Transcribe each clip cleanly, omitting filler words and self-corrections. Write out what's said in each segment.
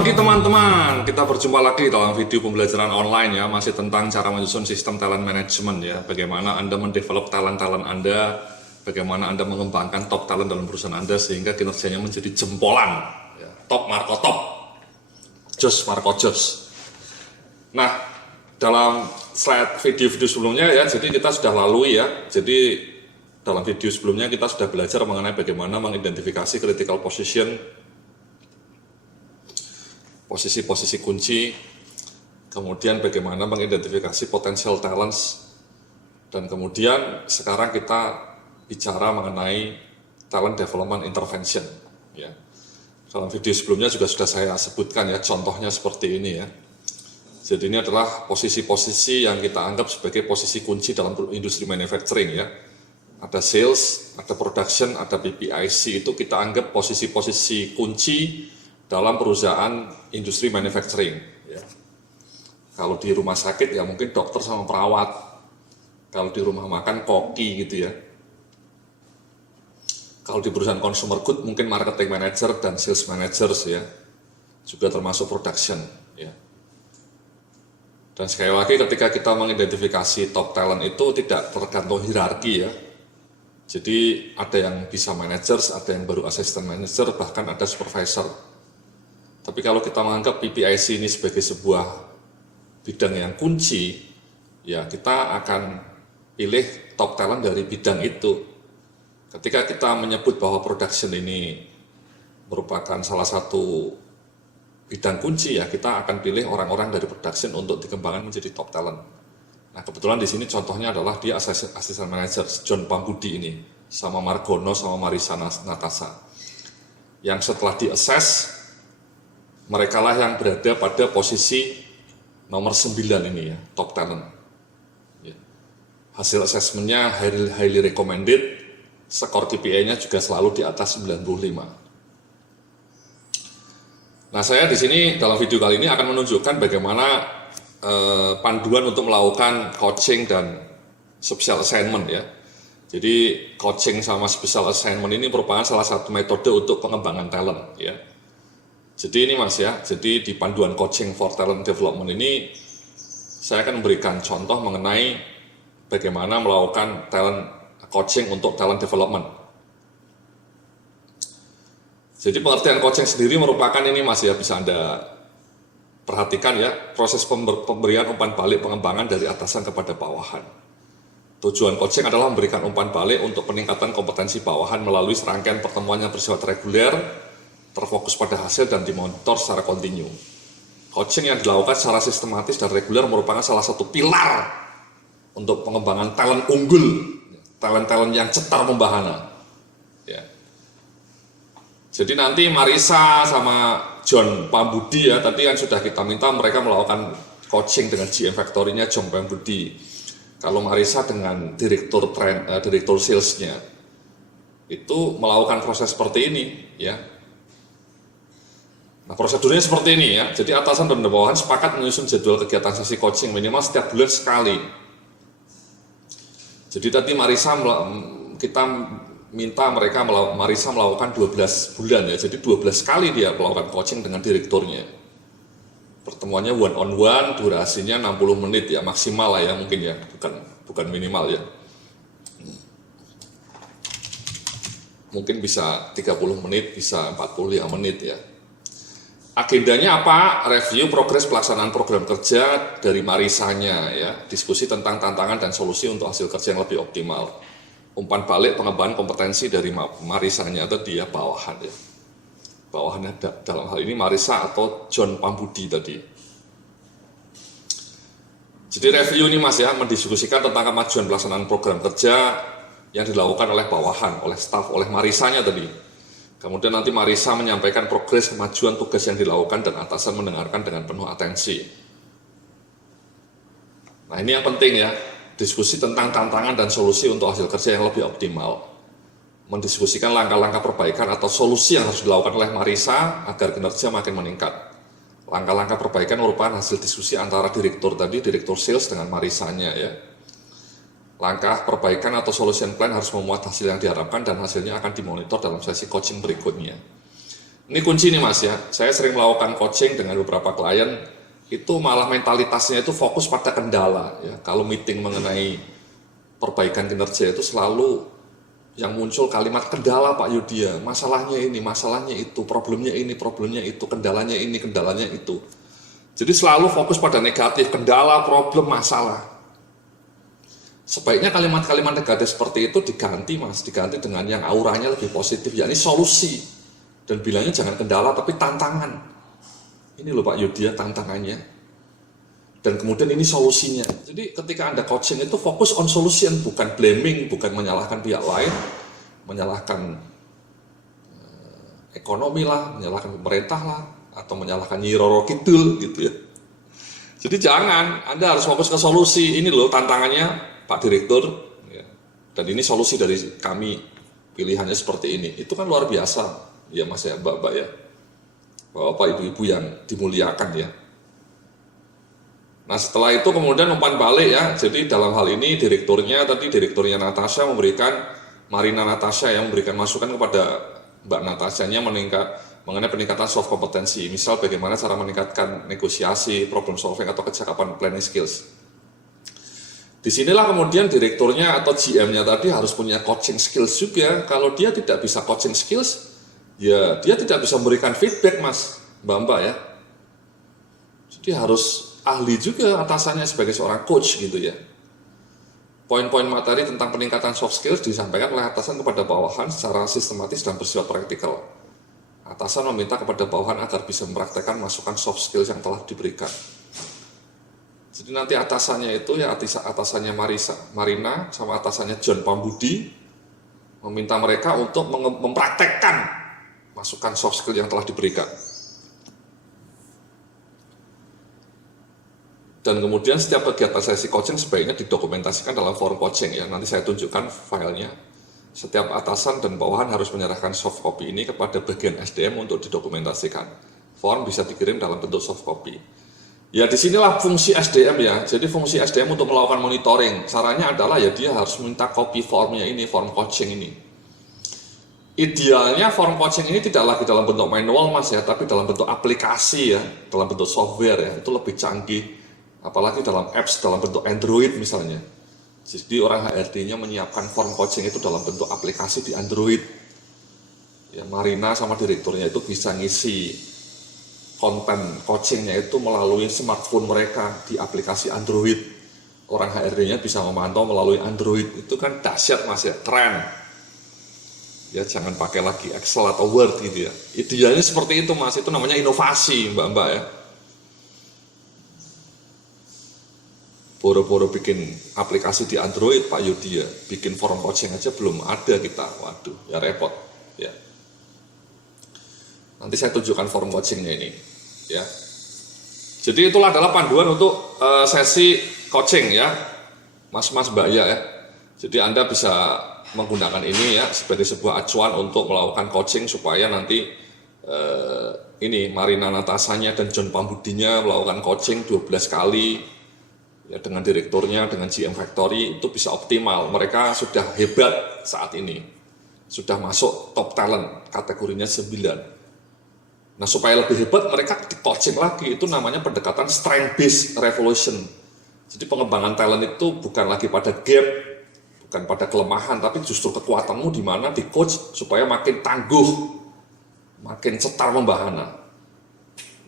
pagi teman-teman, kita berjumpa lagi dalam video pembelajaran online ya, masih tentang cara menyusun sistem talent management ya, bagaimana Anda mendevelop talent-talent Anda, bagaimana Anda mengembangkan top talent dalam perusahaan Anda sehingga kinerjanya menjadi jempolan, ya, top Marco top, Jos Marco Jos. Nah, dalam slide video-video sebelumnya ya, jadi kita sudah lalui ya, jadi dalam video sebelumnya kita sudah belajar mengenai bagaimana mengidentifikasi critical position, posisi-posisi kunci, kemudian bagaimana mengidentifikasi potential talents, dan kemudian sekarang kita bicara mengenai talent development intervention. Ya. Dalam video sebelumnya juga sudah saya sebutkan ya, contohnya seperti ini ya. Jadi ini adalah posisi-posisi yang kita anggap sebagai posisi kunci dalam industri manufacturing ya. Ada sales, ada production, ada PPIC, itu kita anggap posisi-posisi kunci dalam perusahaan industri manufacturing. Ya. Kalau di rumah sakit ya mungkin dokter sama perawat, kalau di rumah makan koki gitu ya. Kalau di perusahaan consumer good mungkin marketing manager dan sales managers ya, juga termasuk production. Ya. Dan sekali lagi ketika kita mengidentifikasi top talent itu tidak tergantung hierarki ya. Jadi ada yang bisa managers, ada yang baru assistant manager, bahkan ada supervisor. Tapi kalau kita menganggap PPIC ini sebagai sebuah bidang yang kunci, ya kita akan pilih top talent dari bidang itu. Ketika kita menyebut bahwa production ini merupakan salah satu bidang kunci, ya kita akan pilih orang-orang dari production untuk dikembangkan menjadi top talent. Nah kebetulan di sini contohnya adalah dia assistant manager John Pambudi ini, sama Margono sama Marisa Natasa. Yang setelah di-assess, mereka lah yang berada pada posisi nomor 9 ini ya, top talent. Ya. Hasil asesmennya highly recommended, skor KPI-nya juga selalu di atas 95. Nah saya di sini dalam video kali ini akan menunjukkan bagaimana panduan untuk melakukan coaching dan special assignment ya. Jadi coaching sama special assignment ini merupakan salah satu metode untuk pengembangan talent ya. Jadi ini mas ya, jadi di panduan coaching for talent development ini saya akan memberikan contoh mengenai bagaimana melakukan talent coaching untuk talent development. Jadi pengertian coaching sendiri merupakan ini mas ya, bisa Anda perhatikan ya, proses pemberian umpan balik pengembangan dari atasan kepada bawahan. Tujuan coaching adalah memberikan umpan balik untuk peningkatan kompetensi bawahan melalui serangkaian pertemuan yang bersifat reguler, terfokus pada hasil dan dimonitor secara kontinu. Coaching yang dilakukan secara sistematis dan reguler merupakan salah satu pilar untuk pengembangan talent unggul, talent-talent yang cetar membahana. Ya. Jadi nanti Marisa sama John Pambudi ya, tadi yang sudah kita minta mereka melakukan coaching dengan GM Factory-nya John Pambudi. Kalau Marisa dengan direktur salesnya itu melakukan proses seperti ini ya. Nah, prosedurnya seperti ini ya, jadi atasan dan bawahan sepakat menyusun jadwal kegiatan sesi coaching minimal setiap bulan sekali. Jadi tadi kita minta Marisa melakukan 12 bulan ya, jadi 12 kali dia melakukan coaching dengan direkturnya. Pertemuannya one on one, durasinya 60 menit ya, maksimal lah ya mungkin ya, bukan minimal ya. Mungkin bisa 30 menit, bisa 45 menit ya. Agendanya apa? Review progres pelaksanaan program kerja dari Marisanya ya, diskusi tentang tantangan dan solusi untuk hasil kerja yang lebih optimal. Umpan balik pengembangan kompetensi dari Marisanya atau dia bawahan ya. Bawahannya dalam hal ini Marisa atau John Pambudi tadi. Jadi review ini mas ya, mendiskusikan tentang kemajuan pelaksanaan program kerja yang dilakukan oleh bawahan, oleh staf, oleh Marisanya tadi. Kemudian nanti Marisa menyampaikan progres kemajuan tugas yang dilakukan dan atasan mendengarkan dengan penuh atensi. Nah ini yang penting ya, diskusi tentang tantangan dan solusi untuk hasil kerja yang lebih optimal. Mendiskusikan langkah-langkah perbaikan atau solusi yang harus dilakukan oleh Marisa agar kinerja makin meningkat. Langkah-langkah perbaikan merupakan hasil diskusi antara direktur sales dengan Marisanya ya. Langkah perbaikan atau solution plan harus memuat hasil yang diharapkan dan hasilnya akan dimonitor dalam sesi coaching berikutnya. Ini kunci nih Mas ya, saya sering melakukan coaching dengan beberapa klien, itu malah mentalitasnya itu fokus pada kendala ya. Kalau meeting mengenai perbaikan kinerja itu selalu yang muncul kalimat kendala Pak Yudhya, masalahnya ini, masalahnya itu, problemnya ini, problemnya itu, kendalanya ini, kendalanya itu. Jadi selalu fokus pada negatif, kendala, problem, masalah. Sebaiknya kalimat-kalimat negatif seperti itu diganti Mas, diganti dengan yang auranya lebih positif, yakni solusi. Dan bilangnya jangan kendala tapi tantangan. Ini loh Pak Yudhya tantangannya. Dan kemudian ini solusinya. Jadi ketika Anda coaching itu fokus on solution, bukan blaming, bukan menyalahkan pihak lain, menyalahkan ekonomi lah, menyalahkan pemerintah lah, atau menyalahkan Nyi Roro Kidul gitu ya. Jadi jangan, Anda harus fokus ke solusi. Ini loh tantangannya Pak Direktur, ya. Dan ini solusi dari kami, pilihannya seperti ini. Itu kan luar biasa. Ya Mas ya, Mbak-mbak ya, Bapak Ibu-ibu yang dimuliakan ya. Nah setelah itu kemudian umpan balik ya, jadi dalam hal ini direkturnya Natasha memberikan, Marina Natasha yang memberikan masukan kepada Mbak Natashanya mengenai peningkatan soft kompetensi, misal bagaimana cara meningkatkan negosiasi, problem solving atau kecakapan planning skills. Disinilah kemudian direkturnya atau GM-nya tadi harus punya coaching skills juga. Kalau dia tidak bisa coaching skills, ya dia tidak bisa memberikan feedback Mas, Mbak ya. Jadi harus ahli juga atasannya sebagai seorang coach gitu ya. Poin-poin materi tentang peningkatan soft skills disampaikan oleh atasan kepada bawahan secara sistematis dan bersifat praktikal. Atasan meminta kepada bawahan agar bisa mempraktekkan masukan soft skills yang telah diberikan. Jadi nanti atasannya itu ya atasannya Marina sama atasannya John Pambudi meminta mereka untuk mempraktekkan masukan soft skill yang telah diberikan. Dan kemudian setiap kegiatan sesi coaching sebaiknya didokumentasikan dalam forum coaching ya. Nanti saya tunjukkan filenya. Setiap atasan dan bawahan harus menyerahkan soft copy ini kepada bagian SDM untuk didokumentasikan. Form bisa dikirim dalam bentuk soft copy. Ya disinilah fungsi SDM ya. Jadi fungsi SDM untuk melakukan monitoring. Caranya adalah ya dia harus minta copy formnya ini, form coaching ini. Idealnya form coaching ini tidak lagi dalam bentuk manual Mas ya, tapi dalam bentuk aplikasi ya, dalam bentuk software ya, itu lebih canggih. Apalagi dalam apps, dalam bentuk Android misalnya. Jadi orang HRD-nya menyiapkan form coaching itu dalam bentuk aplikasi di Android. Ya, Marina sama direkturnya itu bisa ngisi konten coachingnya itu melalui smartphone mereka di aplikasi Android. Orang HRD-nya bisa memantau melalui Android. Itu kan dahsyat Mas ya, keren. Ya jangan pakai lagi Excel atau Word gitu ya. Idealnya seperti itu Mas, itu namanya inovasi Mbak-mbak ya. Boro-boro bikin aplikasi di Android Pak Yudhya, bikin form coaching aja belum ada kita, waduh ya repot ya. Nanti saya tunjukkan form coachingnya ini ya. Jadi itulah adalah panduan untuk sesi coaching ya, Mas-mas Mbak ya. Jadi Anda bisa menggunakan ini ya sebagai sebuah acuan untuk melakukan coaching supaya nanti ini Marina Natashanya dan John Pambudinya melakukan coaching 12 kali ya, dengan direkturnya, dengan GM Factory itu bisa optimal. Mereka sudah hebat saat ini, sudah masuk top talent kategorinya 9. Nah supaya lebih hebat mereka di coaching lagi, itu namanya pendekatan strength based revolution. Jadi pengembangan talent itu bukan lagi pada gap, bukan pada kelemahan, tapi justru kekuatanmu di mana di coach supaya makin tangguh, makin cetar membahana.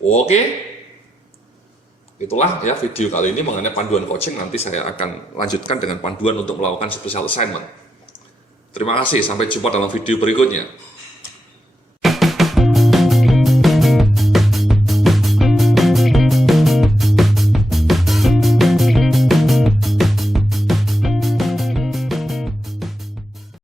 Oke, itulah ya video kali ini mengenai panduan coaching. Nanti saya akan lanjutkan dengan panduan untuk melakukan special assignment. Terima kasih, sampai jumpa dalam video berikutnya.